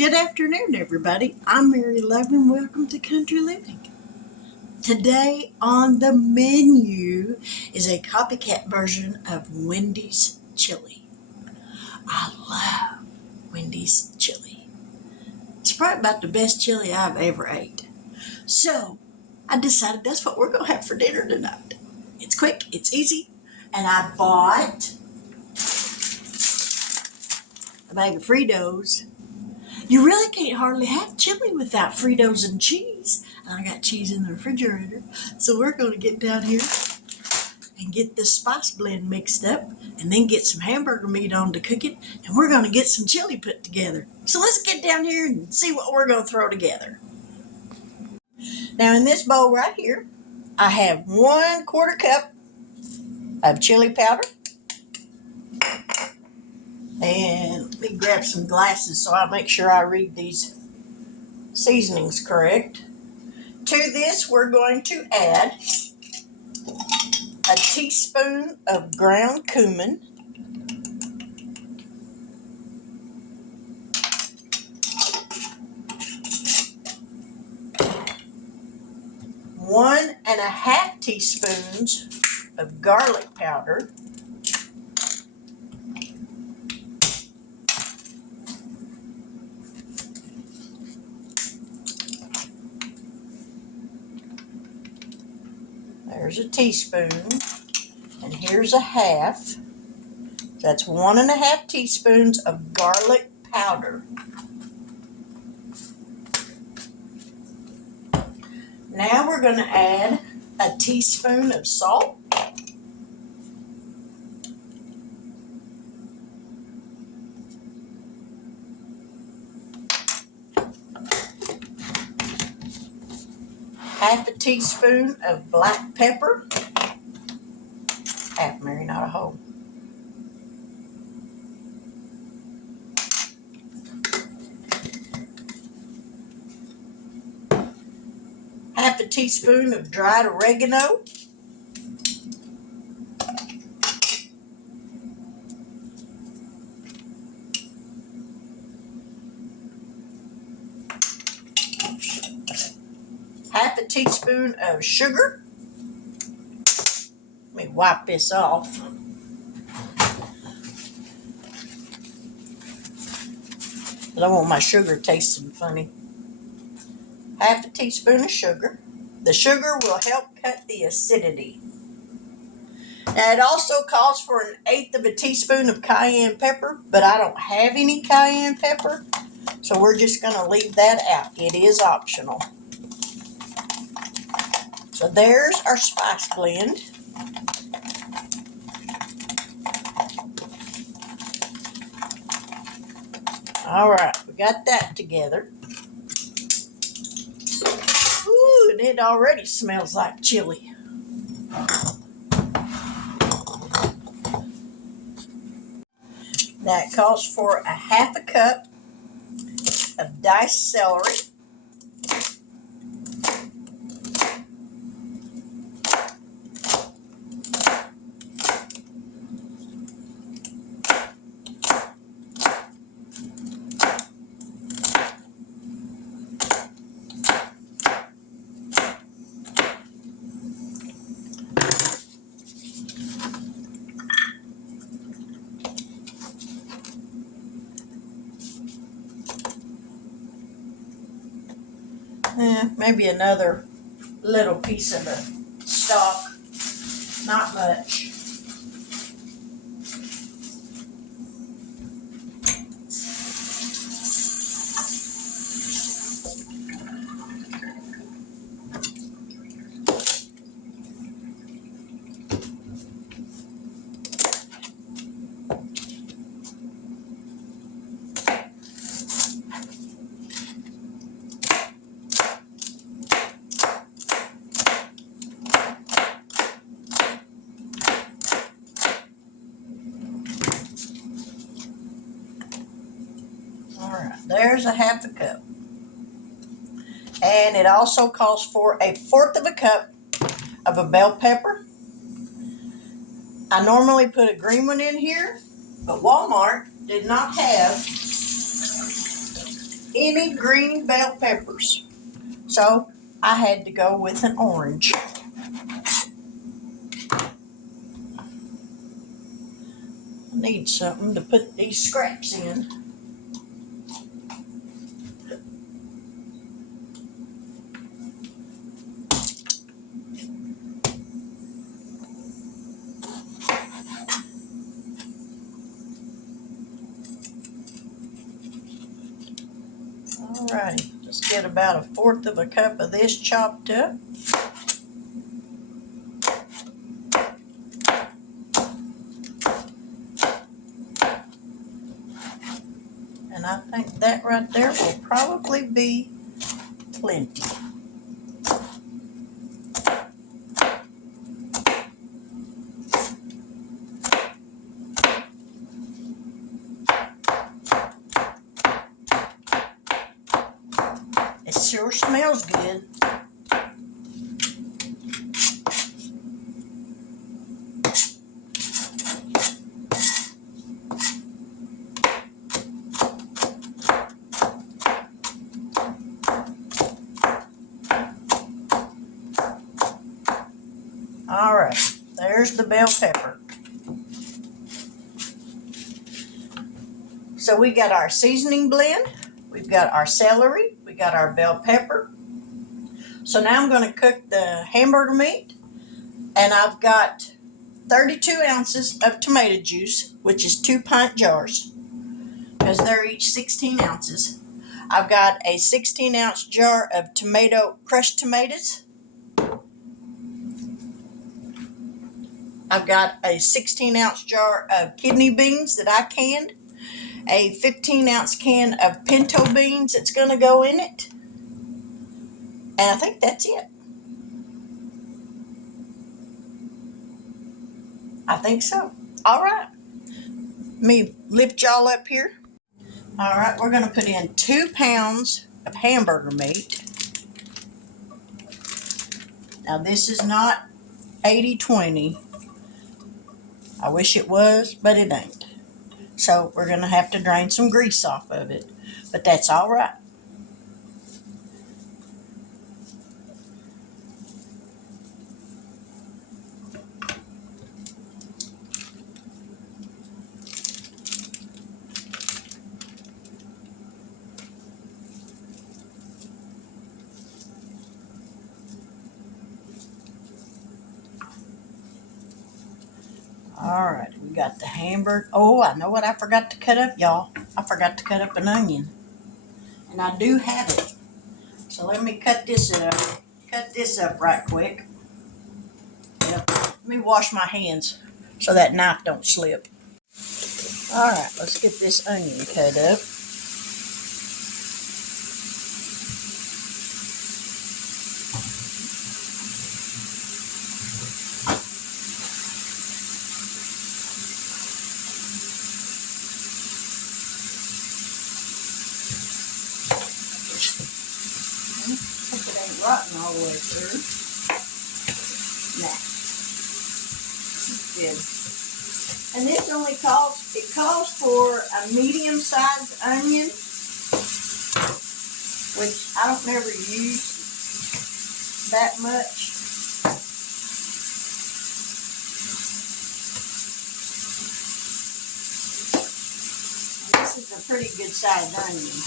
Good afternoon, everybody. I'm Mary Love and welcome to Country Living. Today on the menu is a copycat version of Wendy's chili. I love Wendy's chili. It's probably about the best chili I've ever ate. So I decided that's what we're going to have for dinner tonight. It's quick, it's easy, and I bought a bag of Fritos. You really can't hardly have chili without Fritos and cheese. And I got cheese in the refrigerator. So we're going to get down here and get this spice blend mixed up and then get some hamburger meat on to cook it. And we're going to get some chili put together. So let's get down here and see what we're going to throw together. Now in this bowl right here, I have 1/4 cup of chili powder. And let me grab some glasses so I make sure I read these seasonings correct. To this, we're going to add a teaspoon of ground cumin, one and a half teaspoons of garlic powder, there's a teaspoon, and here's a half. That's 1 1/2 teaspoons of garlic powder. Now we're going to add a teaspoon of salt, half a teaspoon of black pepper, half, Mary, not a whole. Half a teaspoon of dried oregano, half a teaspoon of sugar. Let me wipe this off. I don't want my sugar tasting funny. Half a teaspoon of sugar. The sugar will help cut the acidity. Now it also calls for 1/8 of a teaspoon of cayenne pepper, but I don't have any cayenne pepper, so we're just going to leave that out. It is optional. So there's our spice blend. All right, we got that together. Ooh, and it already smells like chili. That calls for 1/2 cup of diced celery, maybe another little piece of the stock, not much. There's 1/2 cup. And it also calls for 1/4 cup of a bell pepper. I normally put a green one in here, but Walmart did not have any green bell peppers. So I had to go with an orange. I need something to put these scraps in. Alrighty, just get about 1/4 of a cup of this chopped up. And I think that right there will probably be plenty. It sure smells good. All right, there's the bell pepper. So we got our seasoning blend, we've got our celery, we got our bell pepper. So now I'm going to cook the hamburger meat, and I've got 32 ounces of tomato juice, which is 2 pint jars, because they're each 16 ounces. I've got a 16-ounce jar of crushed tomatoes. I've got a 16-ounce jar of kidney beans that I canned, a 15-ounce can of pinto beans that's going to go in it, and I think that's it. I think so. All right. Let me lift y'all up here. All right, we're going to put in 2 pounds of hamburger meat. Now, this is not 80-20. I wish it was, but it ain't. So we're going to have to drain some grease off of it, but that's all right. All right, we got the hamburger. Oh, I know what I forgot to cut up, y'all. I forgot to cut up an onion, and I do have it. So let me cut this up. Cut this up right quick. Yep. Let me wash my hands so that knife don't slip. All right, let's get this onion cut up. Hope it ain't rotten all the way through. Nah, it's good. And this only calls for a medium-sized onion, which I don't never use that much. This is a pretty good sized onion.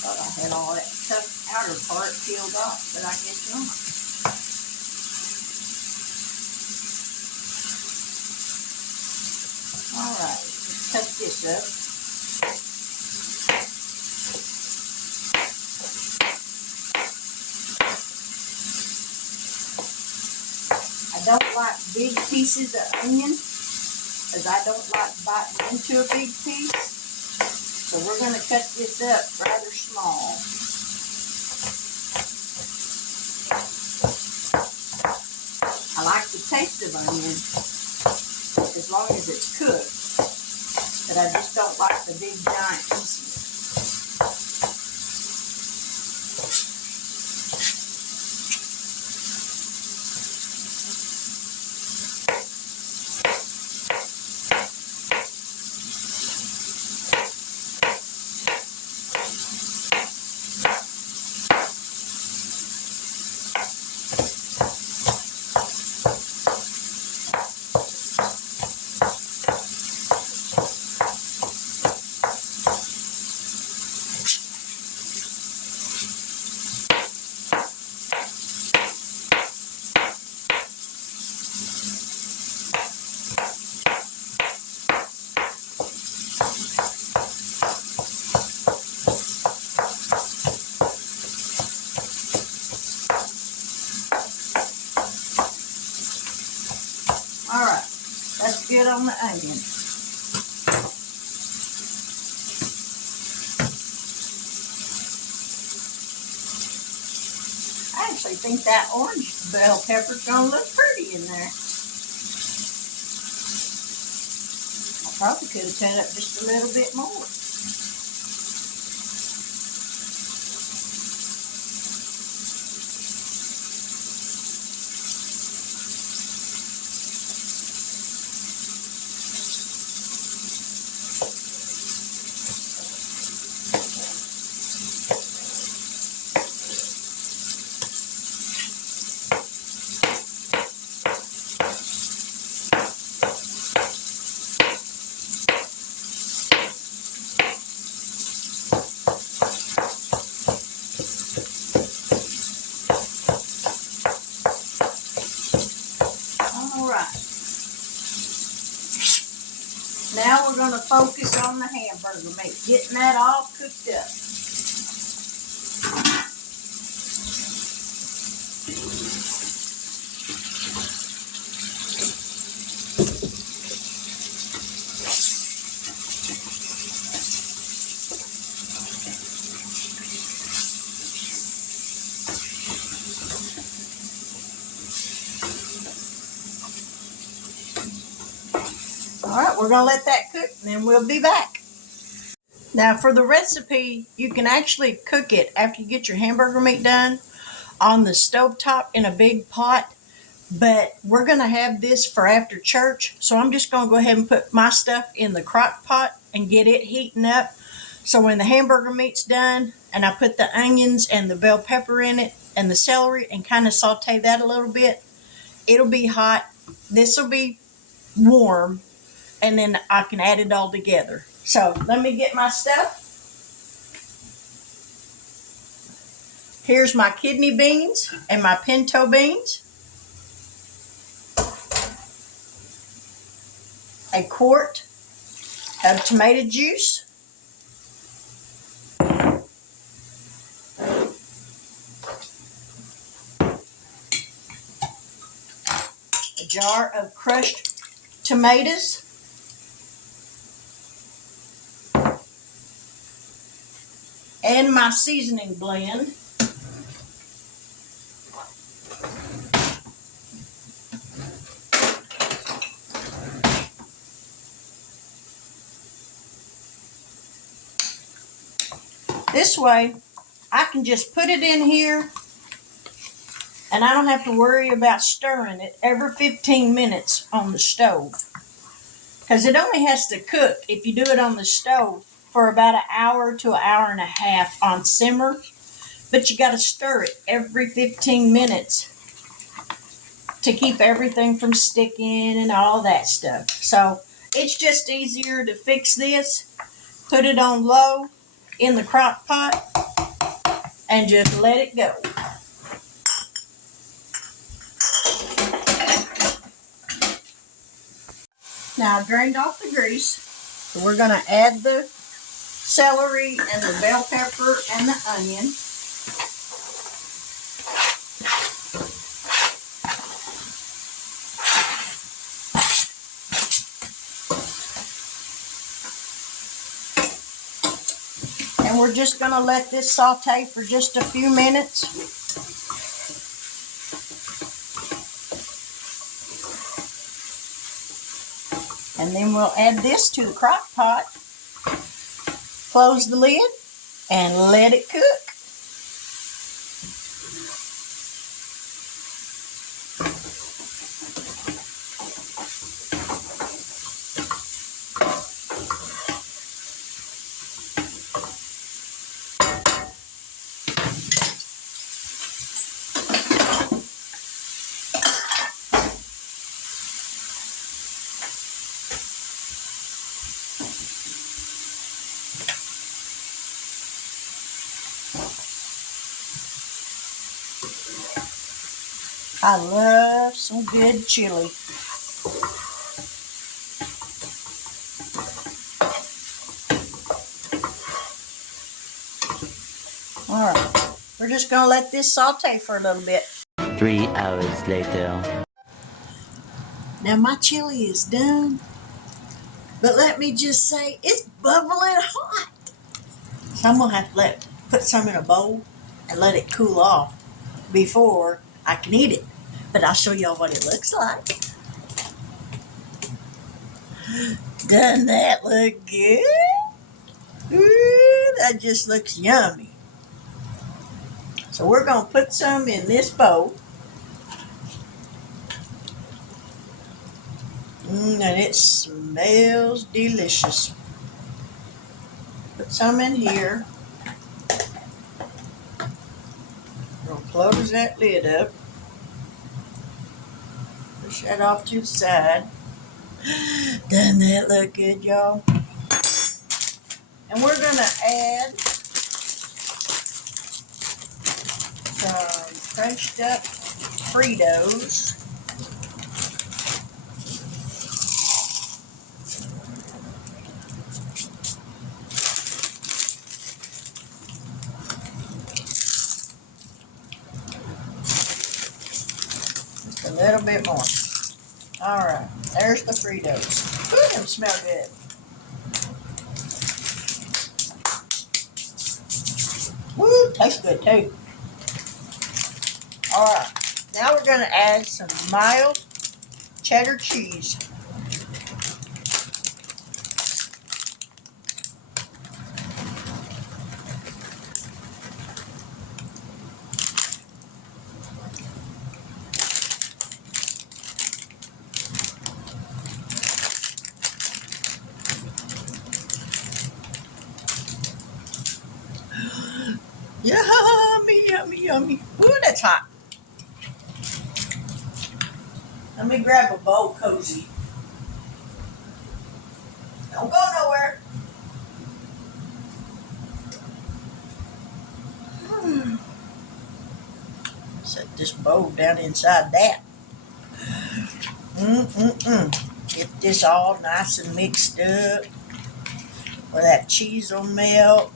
Thought I had all that tough outer part peeled off, but I guess not. All right, let's cut this up. I don't like big pieces of onion, because I don't like biting into a big piece. So we're going to cut this up rather small. I like the taste of onion as long as it's cooked, but I just don't like the big giant pieces. good on the onion. I actually think that orange bell pepper's gonna look pretty in there. I probably could have cut up just a little bit more. Now we're going to focus on the hamburger meat, getting that all cooked up. All right, we're going to let that cook, and then we'll be back. Now, for the recipe, you can actually cook it after you get your hamburger meat done on the stovetop in a big pot, but we're going to have this for after church, so I'm just going to go ahead and put my stuff in the crock pot and get it heating up. So when the hamburger meat's done, and I put the onions and the bell pepper in it and the celery and kind of saute that a little bit, it'll be hot. This will be warm, and then I can add it all together. So let me get my stuff. Here's my kidney beans and my pinto beans. A quart of tomato juice. A jar of crushed tomatoes. And my seasoning blend. This way, I can just put it in here and I don't have to worry about stirring it every 15 minutes on the stove. Because it only has to cook, if you do it on the stove, for about an hour to an hour and a half on simmer. But you got to stir it every 15 minutes to keep everything from sticking and all that stuff. So it's just easier to fix this. Put it on low in the crock pot and just let it go. Now I've drained off the grease, so we're going to add the celery and the bell pepper and the onion. And we're just going to let this saute for just a few minutes. And then we'll add this to the crock pot. Close the lid and let it cook. I love some good chili. All right, we're just going to let this saute for a little bit. 3 hours later. Now my chili is done, but let me just say it's bubbling hot. So I'm gonna have to put some in a bowl and let it cool off before I can eat it. But I'll show y'all what it looks like. Doesn't that look good? Ooh, that just looks yummy. So we're gonna put some in this bowl. And it smells delicious. Put some in here. We'll close that lid up. Push that off to the side. Doesn't that look good, y'all? And we're gonna add some crunched up Fritos. Just a little bit more. All right, there's the Fritos. Ooh, them smell good. Woo, tastes good too. All right, now we're gonna add some mild cheddar cheese. Yummy, yummy, yummy. Ooh, that's hot. Let me grab a bowl, Cozy. Don't go nowhere. Set this bowl down inside that. Get this all nice and mixed up where that cheese will melt.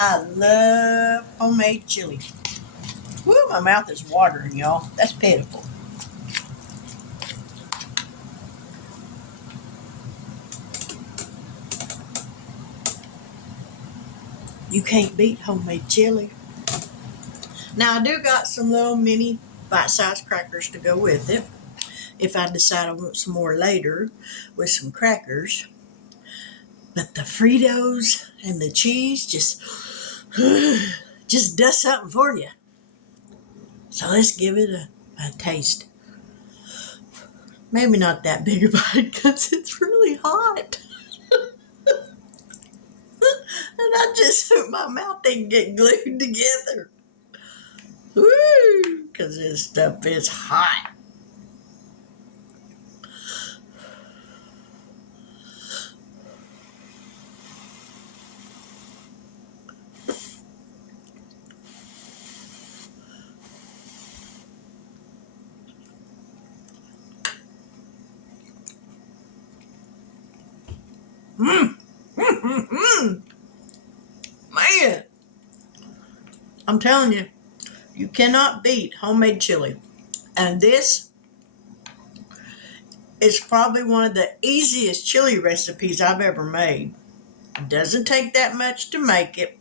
I love homemade chili. Woo, my mouth is watering, y'all. That's pitiful. You can't beat homemade chili. Now, I do got some little mini bite-sized crackers to go with it. If I decide I want some more later with some crackers. But the Fritos and the cheese just does something for you. So let's give it a taste. Maybe not that big a bite because it's really hot. And I just hope my mouth didn't get glued together. Woo! Because this stuff is hot. Man, I'm telling you, you cannot beat homemade chili. And this is probably one of the easiest chili recipes I've ever made. It doesn't take that much to make it.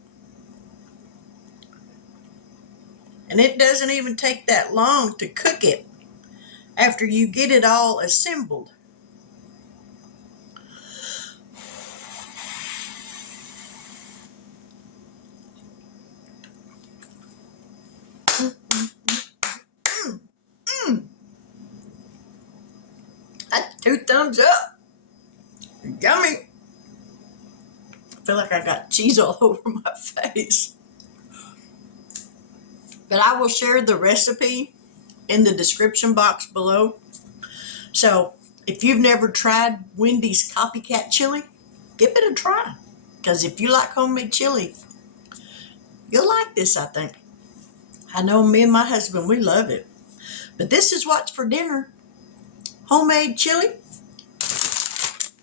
And it doesn't even take that long to cook it after you get it all assembled. That's 2 thumbs up. Yummy. I feel like I got cheese all over my face. But I will share the recipe in the description box below. So if you've never tried Wendy's Copycat chili, give it a try. Because if you like homemade chili, you'll like this, I think. I know me and my husband, we love it. But this is what's for dinner. Homemade chili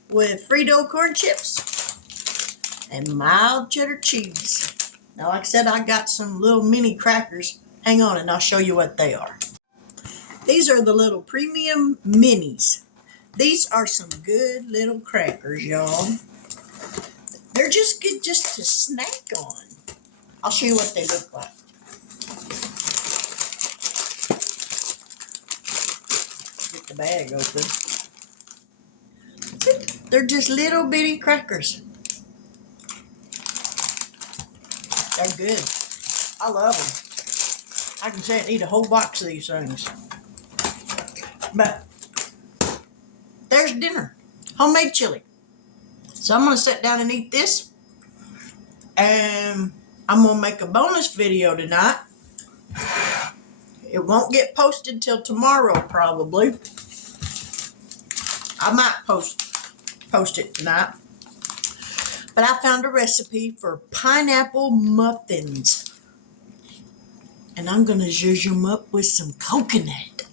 with Frito corn chips and mild cheddar cheese. Now, like I said, I got some little mini crackers. Hang on and I'll show you what they are. These are the little premium minis. These are some good little crackers, y'all. They're just good just to snack on. I'll show you what they look like. Get the bag open. They're just little bitty crackers. They're good. I love them. I can say I eat a whole box of these things. But there's dinner. Homemade chili. So I'm going to sit down and eat this. And I'm going to make a bonus video tonight. It won't get posted till tomorrow probably. I might post it tonight. But I found a recipe for pineapple muffins. And I'm going to zhuzh them up with some coconut.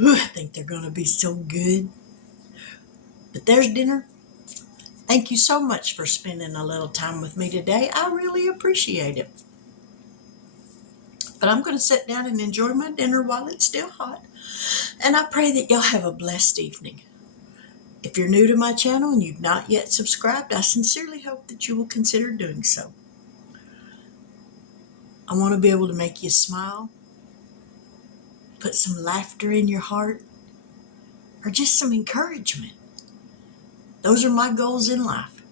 Ooh, I think they're going to be so good. But there's dinner. Thank you so much for spending a little time with me today. I really appreciate it. But I'm going to sit down and enjoy my dinner while it's still hot. And I pray that y'all have a blessed evening. If you're new to my channel and you've not yet subscribed, I sincerely hope that you will consider doing so. I want to be able to make you smile, put some laughter in your heart, or just some encouragement. Those are my goals in life,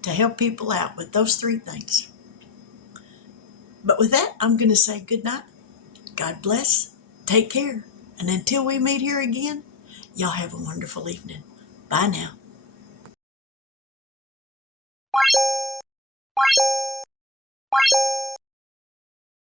to help people out with those three things. But with that, I'm going to say good night. God bless. Take care. And until we meet here again, y'all have a wonderful evening. Bye now.